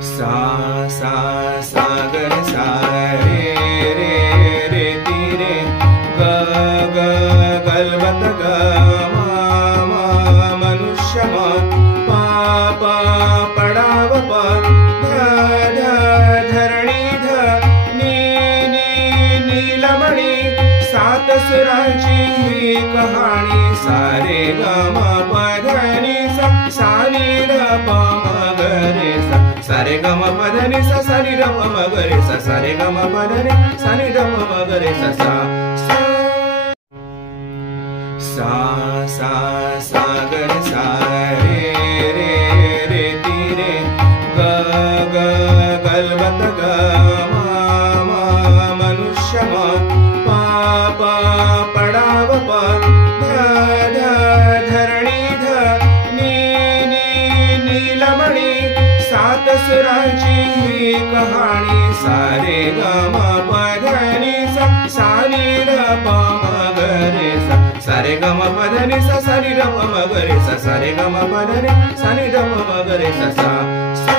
सा सा सागर सा रे रे रे ती रे ग ग गलबत ग मा मा मनुष्य मा पा पा पडाव प ध ध धरणी ध नी नी नीलमणी सात सुरांची ही कहाणी सारे ग म प ध नि सा सा नि ध प म ग रे सा सारे ग म प ध नि सा सा नि ध प म ग रे सा सारे ग म प ध नि सा नि ध प म ग रे सा सा सा सा सागर सा रे रे रे ती रे ग ग गलबत ग मा मा मनुष्य मा पा पा पडाव प ध ध धरणी ध नी नी नीलमणी सात सुरांची ही कहाणी सारे ग म प ध नि सा सा नि ध प म ग रे सा सारे ग म प ध नि सा सा नि ध प म ग रे सा सारे ग म प ध नि सा नि ध प म ग रे सा सा